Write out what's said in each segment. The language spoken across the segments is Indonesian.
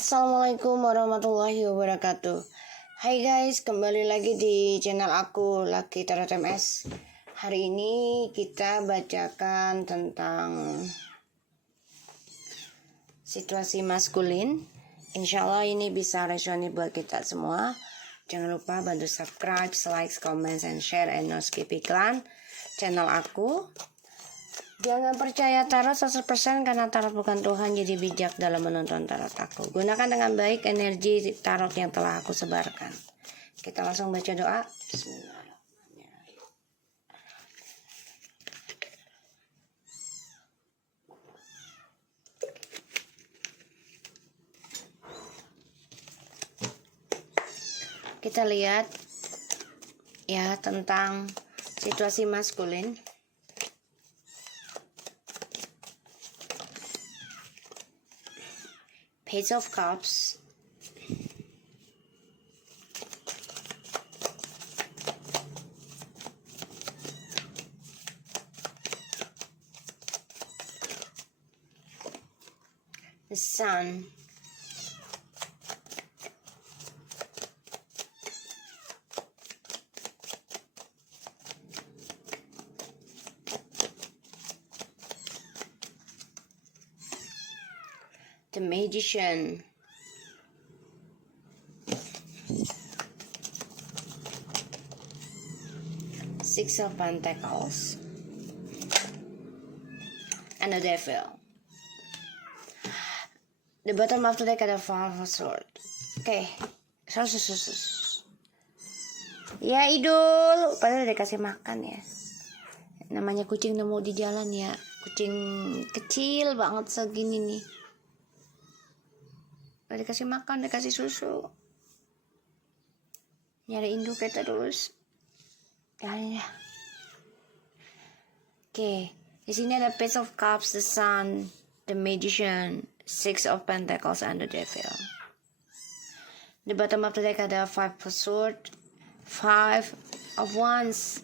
Assalamualaikum warahmatullahi wabarakatuh. Hai guys, kembali lagi di channel aku Lucky Tarot MS. Hari ini kita bacakan tentang situasi maskulin. Insya Allah ini bisa resonate buat kita semua. Jangan lupa bantu subscribe, like, comment, and share, and no skip iklan channel aku. Jangan percaya tarot 100% karena tarot bukan Tuhan, jadi bijak dalam menonton tarot aku. Gunakan dengan baik energi tarot yang telah aku sebarkan. Kita langsung baca doa. Bismillahirrahmanirrahim. Kita lihat ya tentang situasi maskulin. Page of Cups, the Sun, the Magician, Six of Pentacles, and the Devil. The bottom of the deck ada Five of Swords. Oke. Ya Idul, padahal dikasih makan ya. Namanya kucing nemu di jalan ya. Kucing kecil banget segini nih. Udah dikasih makan, dikasih susu. Nyari induknya terus. Ya. Oke. Di sini ada Page of Cups, the Sun, the Magician, Six of Pentacles, and the Devil. The bottom of the deck ada Five of Swords, Five of Wands,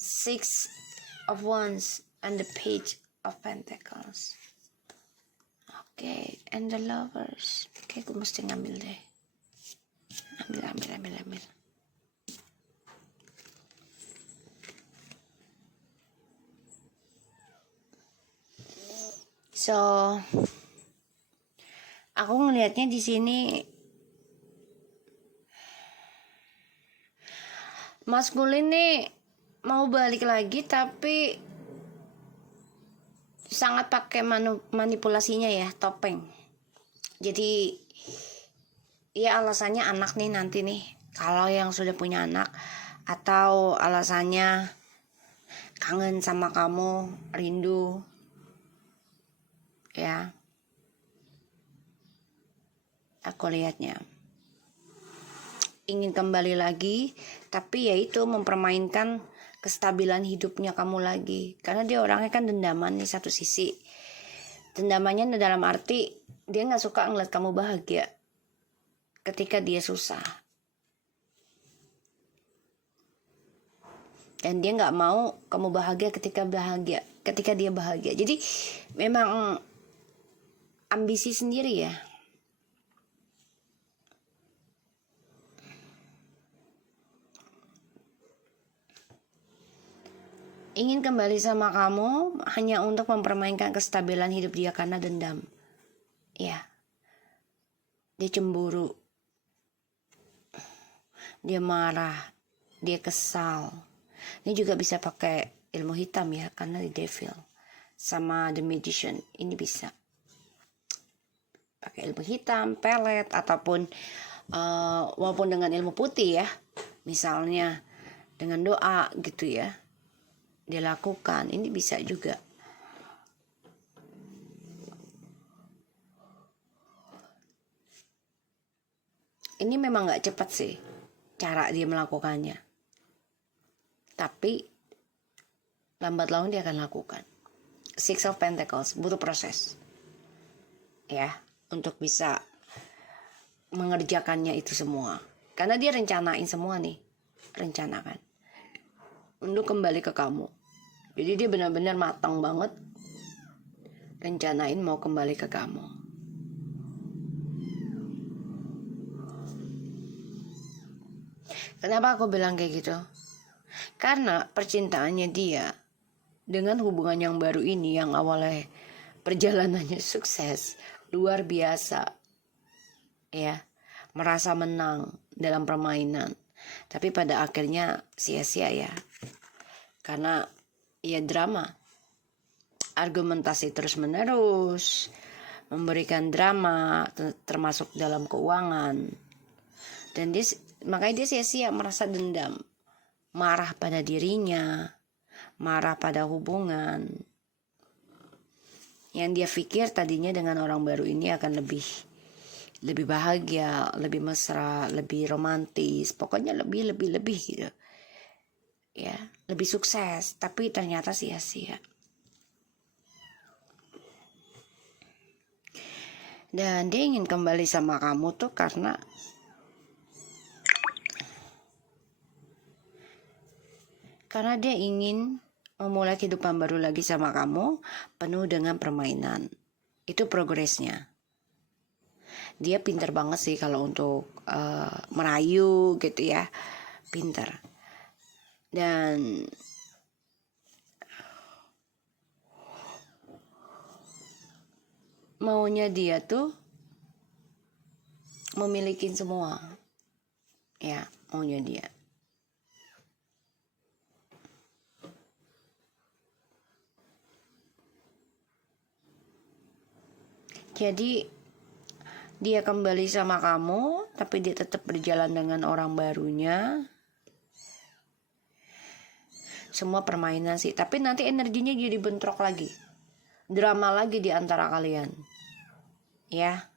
Six of Wands, and the Page of Pentacles. Oke, and the Lovers. Oke, gue mesti ngambil deh. Ambil. So, aku ngelihatnya di sini maskulin nih mau balik lagi tapi sangat pakai manipulasinya ya, topeng. Jadi ya alasannya anak nih nanti nih, kalau yang sudah punya anak, atau alasannya kangen sama kamu, rindu ya. Aku lihatnya ingin kembali lagi, tapi yaitu mempermainkan kestabilan hidupnya kamu lagi, karena dia orangnya kan dendaman nih. Satu sisi dendamannya dalam arti dia nggak suka ngeliat kamu bahagia ketika dia susah, dan dia nggak mau kamu bahagia ketika dia bahagia. Jadi memang ambisi sendiri ya. Ingin kembali sama kamu hanya untuk mempermainkan kestabilan hidup dia karena dendam. Ya. Dia cemburu. Dia marah. Dia kesal. Ini juga bisa pakai ilmu hitam ya, karena di Devil sama the Magician ini bisa pakai ilmu hitam, pelet, ataupun walaupun dengan ilmu putih ya, misalnya dengan doa gitu ya, dilakukan. Ini bisa juga. Ini memang gak cepat sih cara dia melakukannya, tapi lambat laun dia akan lakukan. Six of Pentacles butuh proses ya untuk bisa mengerjakannya itu semua, karena dia rencanain semua nih, rencanakan untuk kembali ke kamu. Jadi dia benar-benar matang banget rencanain mau kembali ke kamu. Kenapa aku bilang kayak gitu? Karena percintaannya dia dengan hubungan yang baru ini, yang awalnya perjalanannya sukses, luar biasa, ya, merasa menang dalam permainan, tapi pada akhirnya sia-sia ya, karena ya drama, argumentasi terus menerus, memberikan drama termasuk dalam keuangan, dan makanya dia sia-sia, merasa dendam, marah pada dirinya, marah pada hubungan yang dia pikir tadinya dengan orang baru ini akan lebih bahagia, lebih mesra, lebih romantis, pokoknya lebih gitu ya, lebih sukses, tapi ternyata sia-sia. Dan dia ingin kembali sama kamu tuh karena dia ingin memulai kehidupan baru lagi sama kamu, penuh dengan permainan. Itu progresnya. Dia pintar banget sih kalau untuk merayu gitu ya, pintar. Dan maunya dia tuh memiliki semua, ya, maunya dia. Jadi dia kembali sama kamu, tapi dia tetap berjalan dengan orang barunya. Semua permainan sih, tapi nanti energinya jadi bentrok lagi, drama lagi di antara kalian. Ya,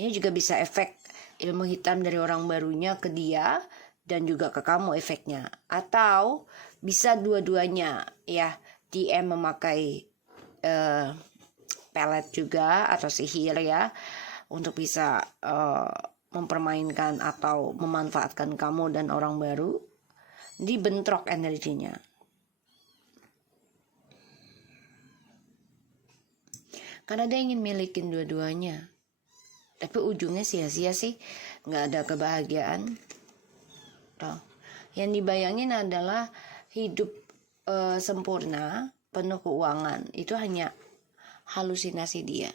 ini juga bisa efek ilmu hitam dari orang barunya ke dia dan juga ke kamu efeknya. Atau bisa dua-duanya ya, dia memakai pelet juga atau sihir ya, untuk bisa mempermainkan atau memanfaatkan kamu dan orang baru, dibentrok energinya. Karena dia ingin milikin dua-duanya, tapi ujungnya sia-sia sih, nggak ada kebahagiaan. Tuh. Yang dibayangin adalah hidup sempurna, penuh keuangan, itu hanya halusinasi dia,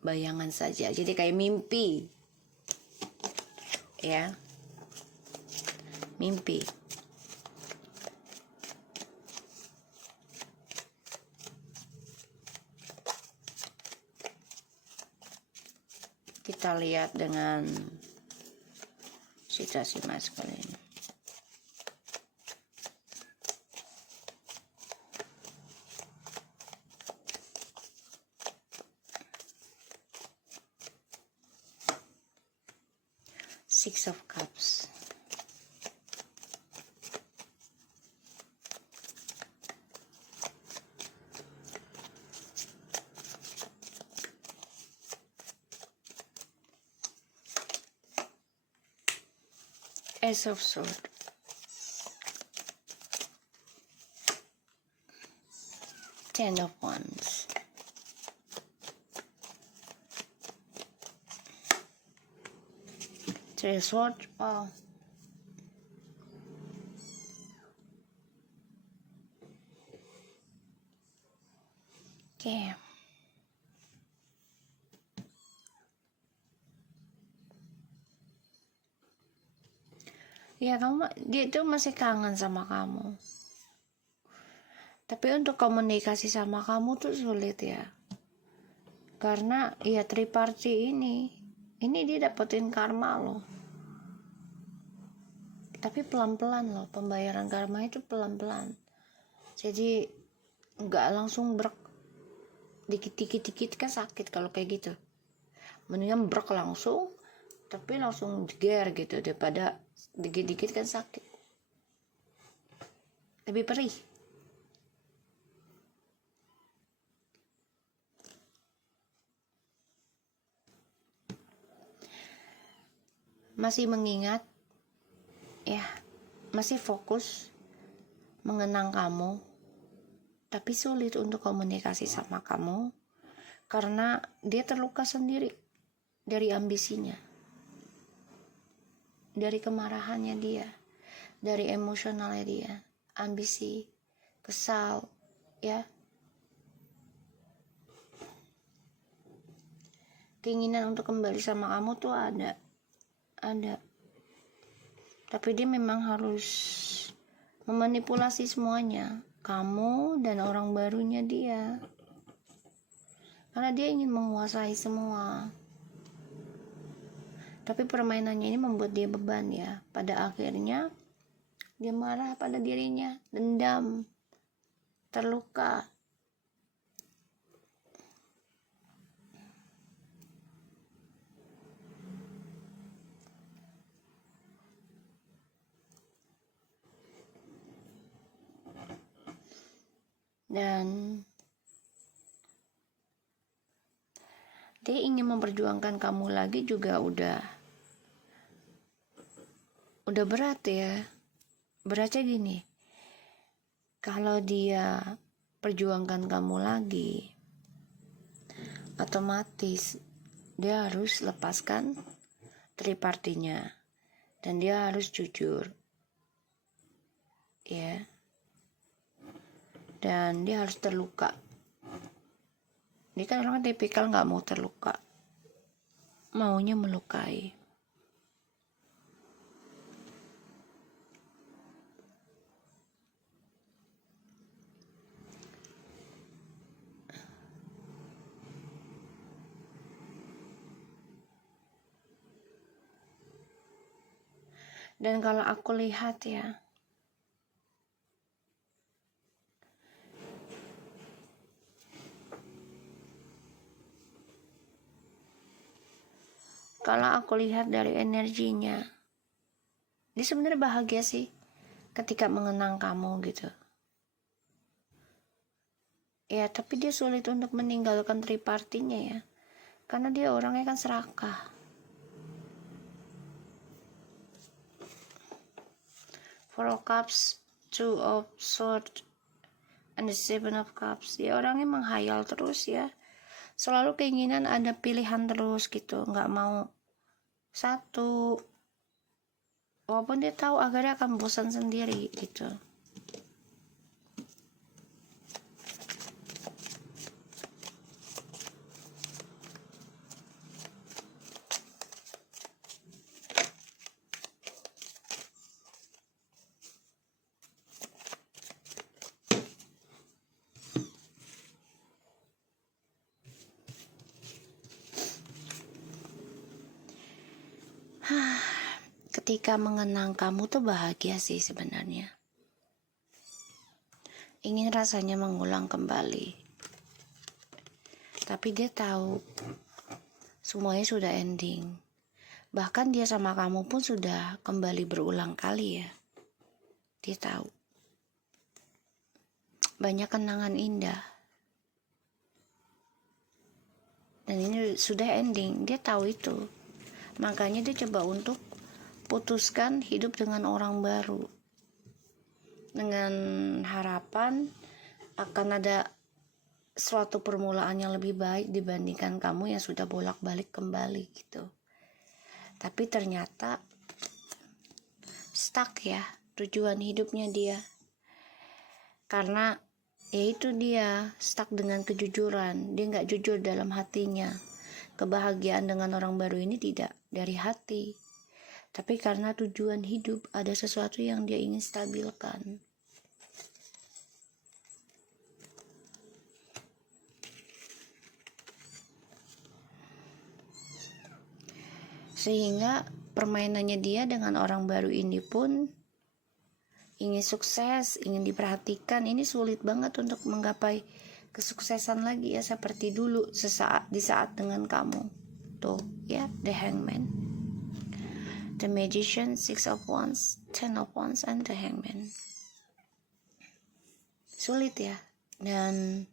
bayangan saja, jadi kayak mimpi ya, mimpi. Kita lihat dengan situasi maskulin. Six of Cups. Ace of Swords. Ten of Wands. Three of Swords. Wow. Oke. Ya, dia itu masih kangen sama kamu. Tapi untuk komunikasi sama kamu tuh sulit ya. Karena ya triparty ini dia dapetin karma loh. Tapi pelan-pelan loh, pembayaran karma itu pelan-pelan. Jadi nggak langsung brek, dikit-dikit kan sakit kalau kayak gitu. Mendingan brek langsung, tapi langsung jeger gitu, daripada dikit-dikit kan sakit, lebih perih. Masih mengingat ya, masih fokus mengenang kamu, tapi sulit untuk komunikasi sama kamu karena dia terluka sendiri dari ambisinya, dari kemarahannya dia. dari emosionalnya dia, ambisi, kesal, ya. Keinginan untuk kembali sama kamu tuh ada. Tapi dia memang harus memanipulasi semuanya, kamu dan orang barunya dia. Karena dia ingin menguasai semua. Tapi permainannya ini membuat dia beban ya. Pada akhirnya dia marah pada dirinya, dendam, terluka. Dan dia ingin memperjuangkan kamu lagi juga udah berat ya. Beratnya gini, kalau dia perjuangkan kamu lagi, otomatis dia harus lepaskan tripartinya dan dia harus jujur, ya. Dan dia harus terluka. Dia kan orang tipikal nggak mau terluka, maunya melukai. Dan kalau aku lihat ya, dari energinya, dia sebenarnya bahagia sih ketika mengenang kamu gitu. Ya, tapi dia sulit untuk meninggalkan tripartinya ya. Karena dia orangnya kan serakah. Four of Cups, Two of Swords, and the Seven of Cups. Dia orangnya menghayal terus ya. Selalu keinginan ada pilihan terus gitu. Nggak mau satu. Walaupun dia tahu akhirnya akan bosan sendiri gitu. Ketika mengenang kamu tuh bahagia sih sebenarnya. Ingin rasanya mengulang kembali. Tapi dia tahu semuanya sudah ending. Bahkan dia sama kamu pun sudah kembali berulang kali ya. Dia tahu. Banyak kenangan indah. Dan ini sudah ending. Dia tahu itu. Makanya dia coba untuk putuskan hidup dengan orang baru. Dengan harapan akan ada suatu permulaan yang lebih baik dibandingkan kamu yang sudah bolak-balik kembali gitu. Tapi ternyata stuck ya tujuan hidupnya dia. Karena yaitu dia stuck dengan kejujuran. Dia gak jujur dalam hatinya. Kebahagiaan dengan orang baru ini tidak dari hati. Tapi karena tujuan hidup ada sesuatu yang dia ingin stabilkan. Sehingga permainannya dia dengan orang baru ini pun ingin sukses, ingin diperhatikan. Ini sulit banget untuk menggapai kesuksesan lagi ya seperti dulu di saat dengan kamu. Tuh ya, the Hangman. The Magician, Six of Wands, Ten of Wands, and the Hangman. Sulit ya. Dan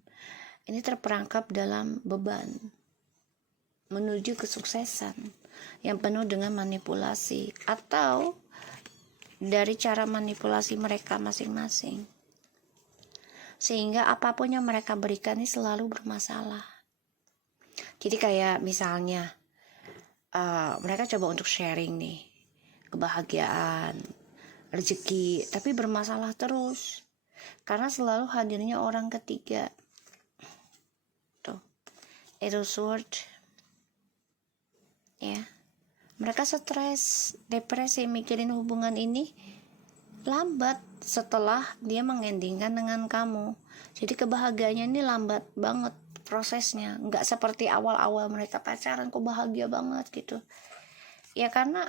ini terperangkap dalam beban menuju kesuksesan yang penuh dengan manipulasi atau dari cara manipulasi mereka masing-masing. Sehingga apapun yang mereka berikan ini selalu bermasalah. Jadi kayak misalnya mereka coba untuk sharing nih kebahagiaan, rezeki, tapi bermasalah terus karena selalu hadirnya orang ketiga. Tuh, itu sword. Ya, mereka stres, depresi mikirin hubungan ini lambat setelah dia mengendingkan dengan kamu. Jadi kebahagiaannya ini lambat banget prosesnya, nggak seperti awal-awal mereka pacaran kok bahagia banget gitu. Ya karena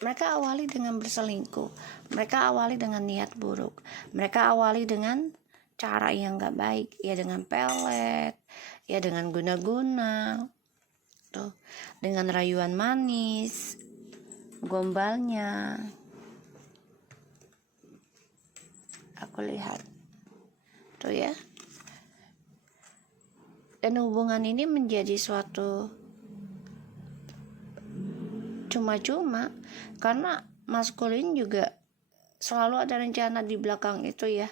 mereka awali dengan berselingkuh, mereka awali dengan niat buruk, mereka awali dengan cara yang nggak baik, ya dengan pelet, ya dengan guna-guna, tuh, dengan rayuan manis, gombalnya. Aku lihat tuh ya, dan hubungan ini menjadi suatu cuma-cuma karena maskulin juga selalu ada rencana di belakang itu ya,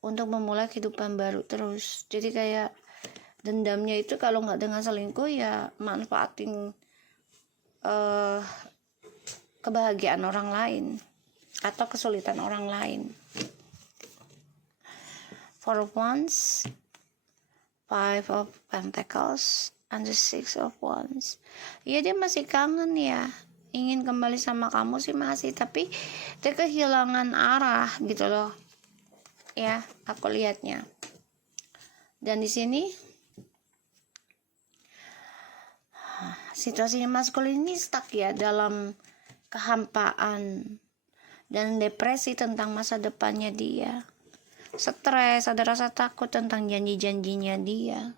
untuk memulai kehidupan baru terus. Jadi kayak dendamnya itu kalau nggak dengan selingkuh ya manfaatin kebahagiaan orang lain atau kesulitan orang lain. Four of Wands, Five of Pentacles, and the Six of Wands. Ya dia masih kangen ya, ingin kembali sama kamu sih masih, tapi dia kehilangan arah gitu loh. Ya, aku lihatnya. Dan di sini situasinya maskulin ini stuck ya dalam kehampaan dan depresi tentang masa depannya dia. Stres, ada rasa takut tentang janji-janjinya dia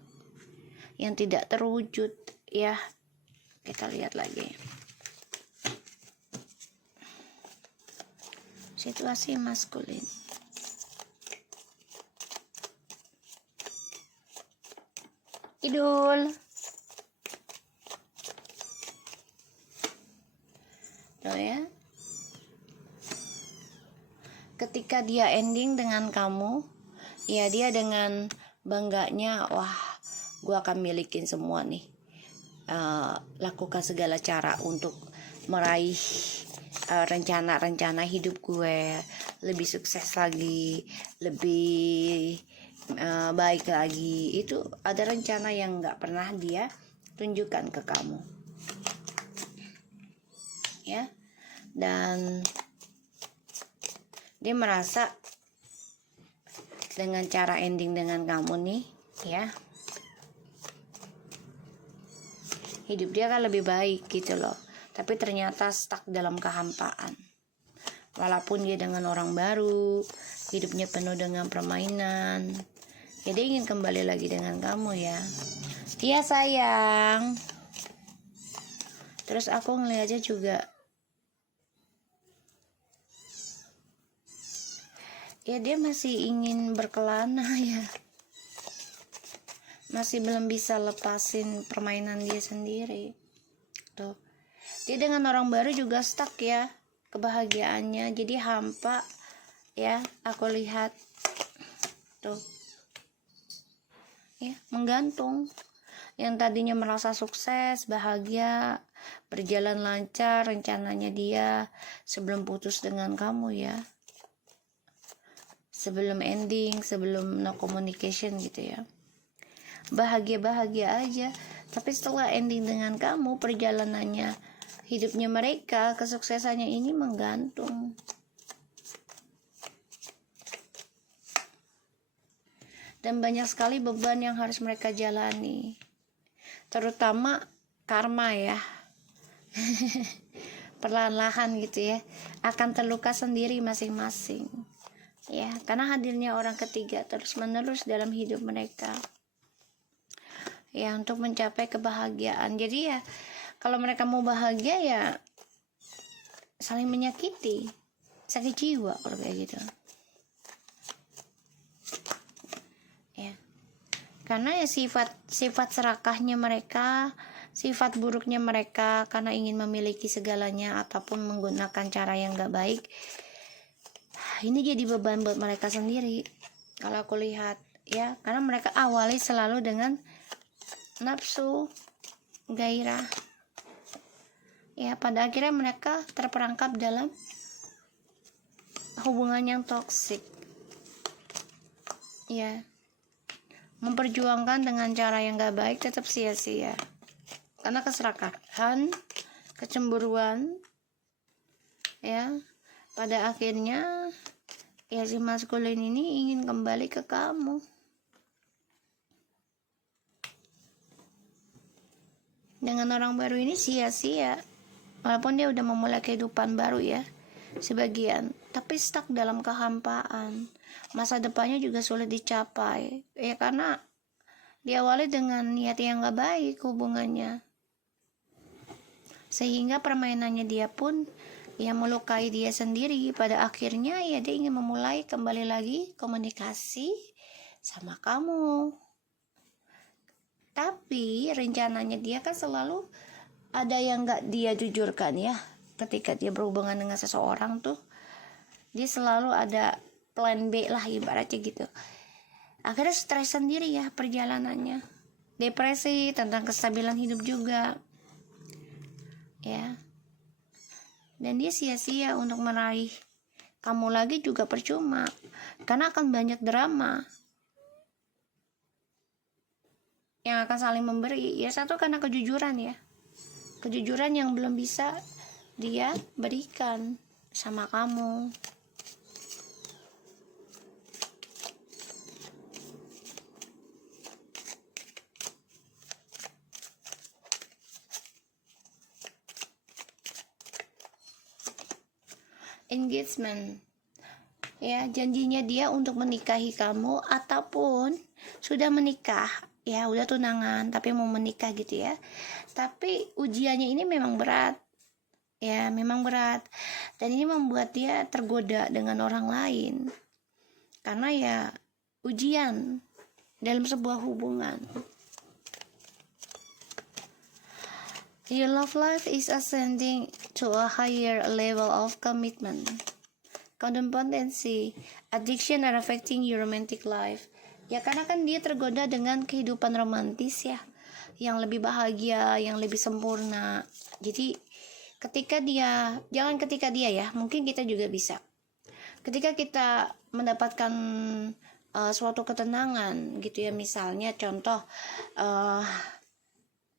yang tidak terwujud ya. Kita lihat lagi situasi maskulin. Idul tuh ya, ketika dia ending dengan kamu, ya dia dengan bangganya, wah gue akan milikin semua nih, lakukan segala cara untuk meraih rencana-rencana hidup gue lebih sukses lagi, lebih baik lagi. Itu ada rencana yang gak pernah dia tunjukkan ke kamu ya, dan dia merasa dengan cara ending dengan kamu nih ya, hidup dia kan lebih baik gitu loh. Tapi ternyata stuck dalam kehampaan. Walaupun dia dengan orang baru, hidupnya penuh dengan permainan, ya dia ingin kembali lagi dengan kamu ya. Iya sayang. Terus aku ngeliatnya juga, ya dia masih ingin berkelana ya, masih belum bisa lepasin permainan dia sendiri tuh. Dia dengan orang baru juga stuck ya kebahagiaannya, jadi hampa ya. Aku lihat tuh ya, menggantung. Yang tadinya merasa sukses, bahagia, berjalan lancar rencananya dia sebelum putus dengan kamu ya, sebelum ending, sebelum no communication gitu ya, bahagia-bahagia aja. Tapi setelah ending dengan kamu, perjalanannya, hidupnya mereka, kesuksesannya ini menggantung. Dan banyak sekali beban yang harus mereka jalani, terutama karma ya. Perlahan-lahan gitu ya, akan terluka sendiri masing-masing ya, karena hadirnya orang ketiga terus-menerus dalam hidup mereka ya, untuk mencapai kebahagiaan. Jadi ya kalau mereka mau bahagia ya saling menyakiti, sakit jiwa kalau kayak gitu ya. Karena ya sifat serakahnya mereka, sifat buruknya mereka karena ingin memiliki segalanya ataupun menggunakan cara yang gak baik, ini jadi beban buat mereka sendiri kalau aku lihat ya. Karena mereka awali selalu dengan nafsu, gairah ya, pada akhirnya mereka terperangkap dalam hubungan yang toksik. Ya, memperjuangkan dengan cara yang gak baik tetap sia-sia. Karena keserakahan, kecemburuan, ya, pada akhirnya ya si maskulin ini ingin kembali ke kamu. Dengan orang baru ini sia-sia. Walaupun dia udah memulai kehidupan baru ya, sebagian, tapi stuck dalam kehampaan. Masa depannya juga sulit dicapai. Ya karena diawali dengan niat yang gak baik hubungannya. Sehingga permainannya dia pun ya melukai dia sendiri. Pada akhirnya ya dia ingin memulai kembali lagi komunikasi sama kamu. Tapi rencananya dia kan selalu ada yang gak dia jujurkan ya. Ketika dia berhubungan dengan seseorang tuh, dia selalu ada plan B lah ibaratnya gitu. Akhirnya stres sendiri ya perjalanannya. Depresi, tentang kestabilan hidup juga. Ya. Dan dia sia-sia untuk meraih kamu lagi juga percuma. Karena akan banyak drama yang akan saling memberi. Ya satu karena kejujuran ya. Kejujuran yang belum bisa dia berikan sama kamu. Engagement, ya, janjinya dia untuk menikahi kamu ataupun sudah menikah, ya udah tunangan tapi mau menikah gitu ya. Tapi ujiannya ini memang berat, ya memang berat, dan ini membuat dia tergoda dengan orang lain karena ya ujian dalam sebuah hubungan. Your love life is ascending to a higher level of commitment. Codependency, addiction are affecting your romantic life. Ya karena kan dia tergoda dengan kehidupan romantis ya, yang lebih bahagia, yang lebih sempurna. Jadi ketika dia ya, mungkin kita juga bisa. Ketika kita mendapatkan suatu ketenangan gitu ya, misalnya contoh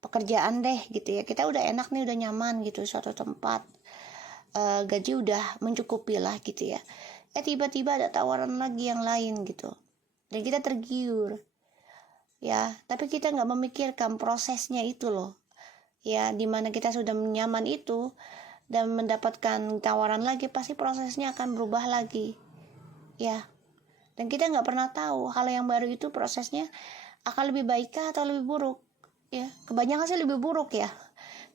pekerjaan deh gitu ya, kita udah enak nih, udah nyaman gitu suatu tempat, gaji udah mencukupi lah gitu ya, tiba-tiba ada tawaran lagi yang lain gitu dan kita tergiur ya, tapi kita nggak memikirkan prosesnya itu loh ya, dimana kita sudah nyaman itu dan mendapatkan tawaran lagi, pasti prosesnya akan berubah lagi ya, dan kita nggak pernah tahu hal yang baru itu prosesnya akan lebih baik atau lebih buruk. Ya, kebanyakan sih lebih buruk ya.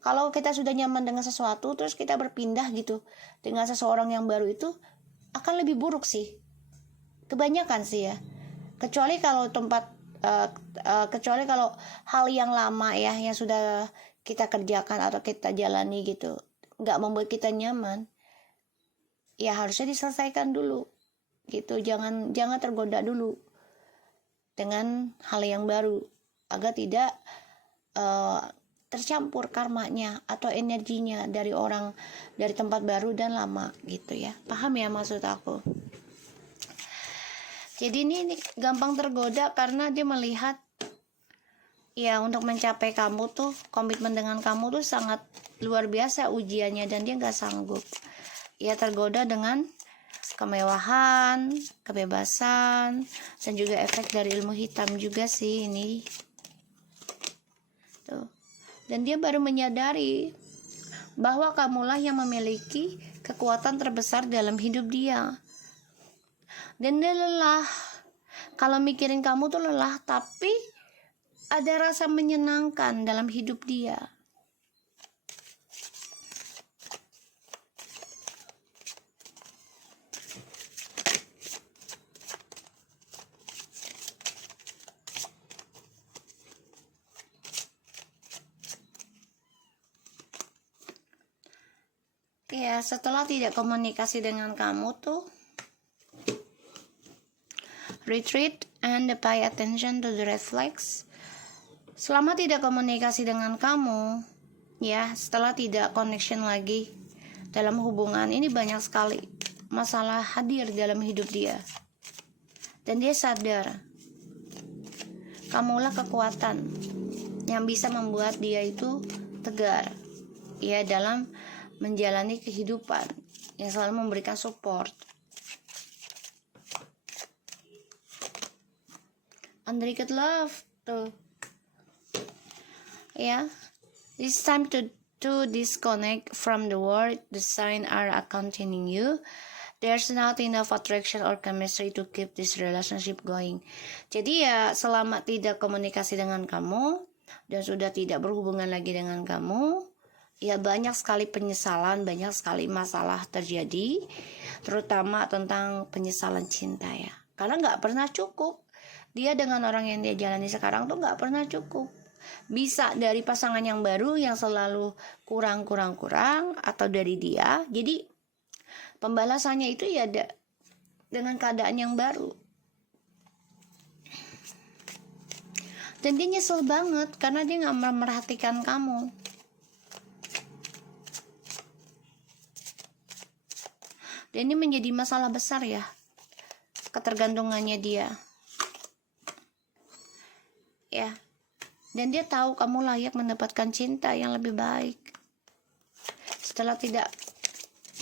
Kalau kita sudah nyaman dengan sesuatu terus kita berpindah gitu dengan seseorang yang baru, itu akan lebih buruk sih. Kebanyakan sih ya. Kecuali kalau kecuali kalau hal yang lama ya, yang sudah kita kerjakan atau kita jalani gitu, nggak membuat kita nyaman, ya harusnya diselesaikan dulu gitu. Jangan tergoda dulu dengan hal yang baru agar tidak tercampur karmanya atau energinya dari tempat baru dan lama gitu ya. Paham ya maksud aku? Jadi ini gampang tergoda karena dia melihat ya untuk mencapai kamu tuh, komitmen dengan kamu tuh sangat luar biasa ujiannya dan dia gak sanggup. Ya tergoda dengan kemewahan, kebebasan, dan juga efek dari ilmu hitam juga sih ini. Tuh. Dan dia baru menyadari bahwa kamulah yang memiliki kekuatan terbesar dalam hidup dia. Dan dia lelah. Kalau mikirin kamu tuh lelah, tapi ada rasa menyenangkan dalam hidup dia. Ya, setelah tidak komunikasi dengan kamu tuh, retreat and pay attention to the red flags. Selama tidak komunikasi dengan kamu, ya, setelah tidak connection lagi dalam hubungan, ini banyak sekali masalah hadir dalam hidup dia. Dan dia sadar kamulah kekuatan yang bisa membuat dia itu tegar ya dalam menjalani kehidupan, yang selalu memberikan support. Undirected love tuh ya. It's time to disconnect from the world. The signs are accompanying you. There's not enough attraction or chemistry to keep this relationship going. Jadi ya, selama tidak komunikasi dengan kamu dan sudah tidak berhubungan lagi dengan kamu, ya banyak sekali penyesalan, banyak sekali masalah terjadi, terutama tentang penyesalan cinta ya. Karena nggak pernah cukup. Dia dengan orang yang dia jalani sekarang tuh nggak pernah cukup. Bisa dari pasangan yang baru yang selalu kurang, atau dari dia. Jadi pembalasannya itu ya dengan keadaan yang baru. Dan dia nyesel banget karena dia gak memperhatikan kamu. Dan ini menjadi masalah besar ya, ketergantungannya dia. Ya. Dan dia tahu kamu layak mendapatkan cinta yang lebih baik. Setelah tidak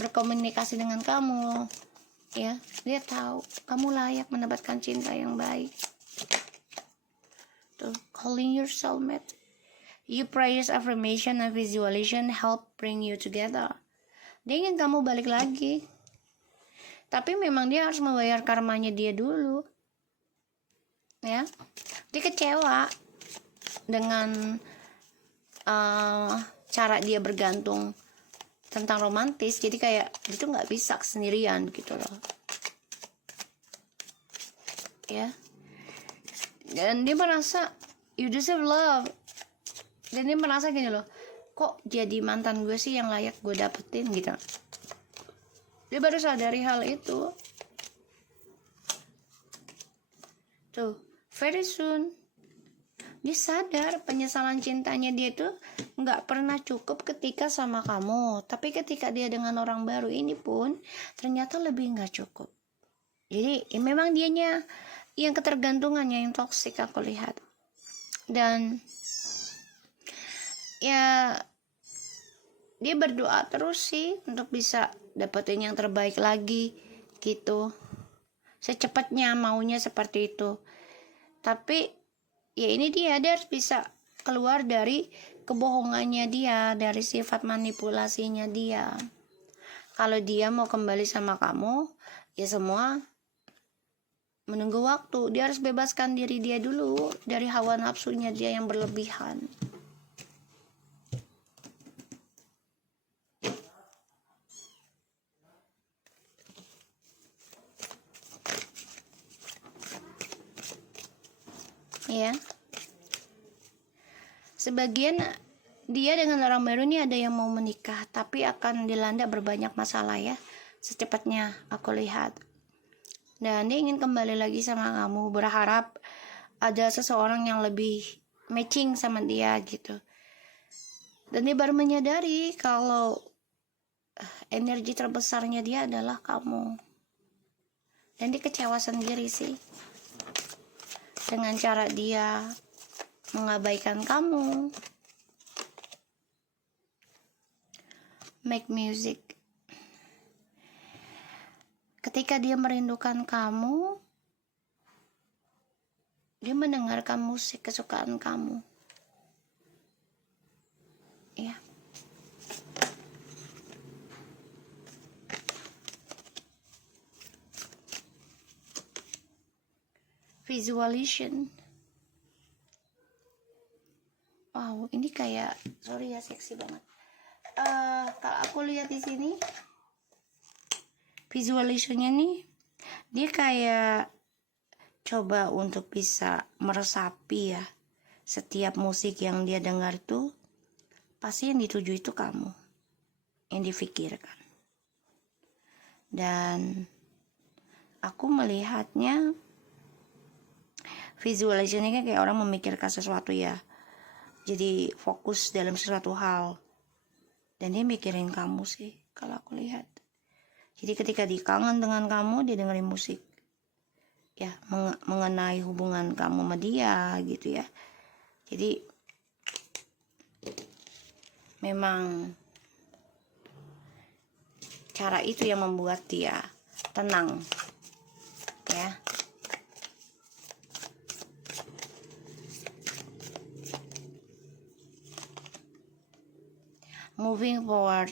berkomunikasi dengan kamu, ya, dia tahu kamu layak mendapatkan cinta yang baik. Tuh, calling your soulmate. You prayers, affirmation, and visualization help bring you together. Dia ingin kamu balik lagi, tapi memang dia harus membayar karmanya dia dulu. Ya, dia kecewa dengan cara dia bergantung tentang romantis, jadi kayak itu nggak bisa sendirian gitu loh ya. Dan dia merasa you deserve love, dan dia merasa gini loh, kok jadi mantan gue sih yang layak gue dapetin gitu. Dia baru sadari hal itu tuh very soon. Dia sadar penyesalan cintanya dia tuh nggak pernah cukup ketika sama kamu, tapi ketika dia dengan orang baru ini pun ternyata lebih nggak cukup. Jadi ya memang dianya yang ketergantungannya yang toksik aku lihat. Dan ya dia berdoa terus sih untuk bisa dapetin yang terbaik lagi gitu. Secepatnya maunya seperti itu. Tapi ya ini dia harus bisa keluar dari kebohongannya dia, dari sifat manipulasinya dia. Kalau dia mau kembali sama kamu, ya semua menunggu waktu. Dia harus bebaskan diri dia dulu dari hawa nafsunya dia yang berlebihan. Ya. Sebagian dia dengan orang baru ini ada yang mau menikah, tapi akan dilanda berbanyak masalah ya. Secepatnya aku lihat. Dan dia ingin kembali lagi sama kamu, berharap ada seseorang yang lebih matching sama dia gitu. Dan dia baru menyadari kalau energi terbesarnya dia adalah kamu. Dan dia kecewa sendiri sih dengan cara dia mengabaikan kamu. Make music. Ketika dia merindukan kamu, dia mendengarkan musik kesukaan kamu. Ya. Visualization. Wow, ini kayak sorry ya, seksi banget. Kalau aku lihat di sini visualisasinya nih, dia kayak coba untuk bisa meresapi ya setiap musik yang dia dengar tuh pasti yang dituju itu kamu, yang difikirkan. Dan aku melihatnya visualisasinya kayak orang memikirkan sesuatu ya, jadi fokus dalam sesuatu hal. Dan dia mikirin kamu sih kalau aku lihat. Jadi ketika dia kangen dengan kamu, dia dengerin musik. Ya, mengenai hubungan kamu sama dia gitu ya. Jadi memang cara itu yang membuat dia tenang ya. Moving forward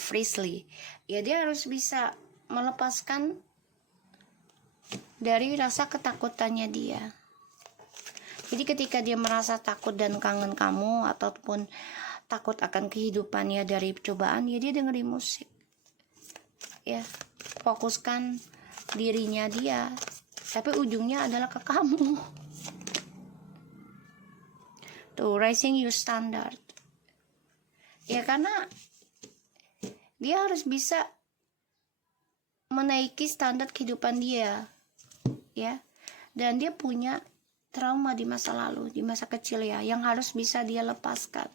freely, ya dia harus bisa melepaskan dari rasa ketakutannya dia. Jadi ketika dia merasa takut dan kangen kamu ataupun takut akan kehidupannya dari cobaan, ya dia dengerin musik. Ya, fokuskan dirinya dia, tapi ujungnya adalah ke kamu. Tuh, raising your standard. Ya karena dia harus bisa menaiki standar kehidupan dia. Ya. Dan dia punya trauma di masa lalu, di masa kecil ya, yang harus bisa dia lepaskan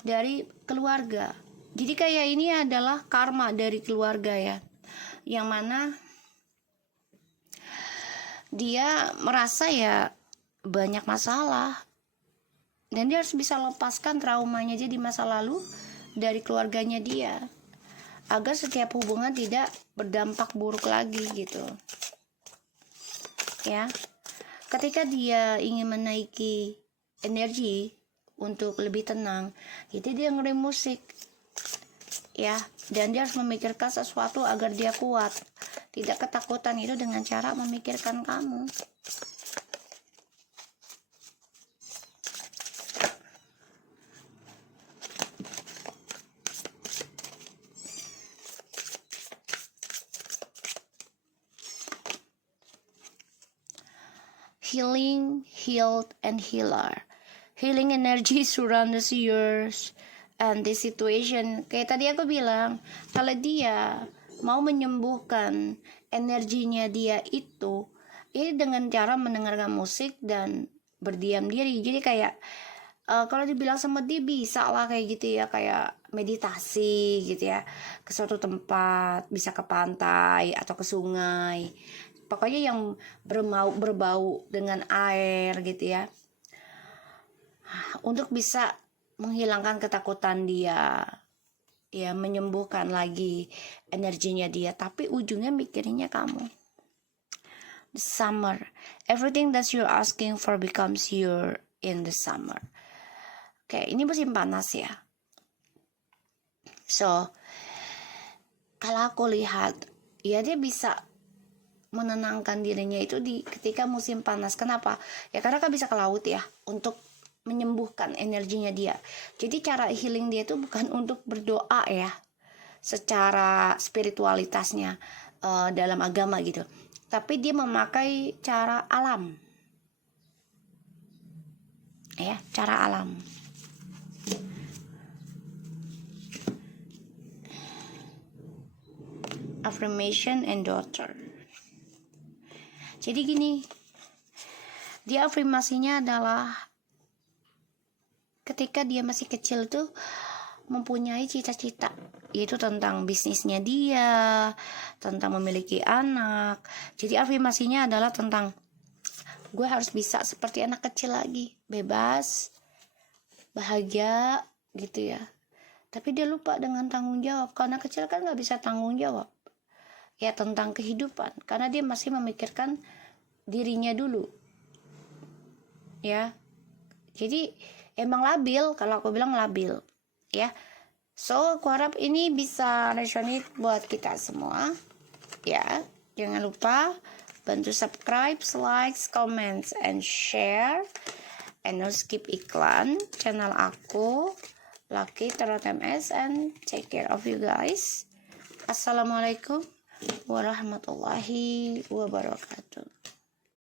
dari keluarga. Jadi kayak ini adalah karma dari keluarga ya, yang mana dia merasa ya banyak masalah, dan dia harus bisa lepaskan traumanya aja di masa lalu dari keluarganya dia, agar setiap hubungan tidak berdampak buruk lagi gitu ya. Ketika dia ingin menaiki energi untuk lebih tenang, jadi dia dengerin musik ya, dan dia harus memikirkan sesuatu agar dia kuat, tidak ketakutan itu dengan cara memikirkan kamu. Healing, healed, and healer. Healing energy surrounds yours and the situation. Kayak tadi aku bilang, kalau dia mau menyembuhkan energinya dia itu, ini dengan cara mendengarkan musik dan berdiam diri. Jadi kayak kalau dibilang sama dia bisa lah kayak gitu ya, kayak meditasi gitu ya, ke suatu tempat, bisa ke pantai atau ke sungai, pokoknya yang berbau dengan air gitu ya, untuk bisa menghilangkan ketakutan dia ya, menyembuhkan lagi energinya dia, tapi ujungnya mikirinnya kamu. The summer, everything that you're asking for becomes your in the summer. Oke, ini musim panas ya. So kalau aku lihat ya, dia bisa menenangkan dirinya itu di ketika musim panas. Kenapa? Ya karena kan bisa ke laut ya, untuk menyembuhkan energinya dia. Jadi cara healing dia itu bukan untuk berdoa ya, secara spiritualitasnya dalam agama gitu, tapi dia memakai cara alam ya, cara alam. Affirmation and daughter. Jadi gini, dia afirmasinya adalah ketika dia masih kecil tuh mempunyai cita-cita, yaitu tentang bisnisnya dia, tentang memiliki anak. Jadi afirmasinya adalah tentang gue harus bisa seperti anak kecil lagi, bebas, bahagia gitu ya. Tapi dia lupa dengan tanggung jawab. Karena kecil kan gak bisa tanggung jawab ya tentang kehidupan, karena dia masih memikirkan dirinya dulu ya. Jadi emang labil, kalau aku bilang labil ya. So aku harap ini bisa resonate buat kita semua ya. Jangan lupa bantu subscribe, like, comments, and share, and no skip iklan channel aku Lucky Tarot MS, and take care of you guys. Assalamualaikum warahmatullahi wabarakatuh.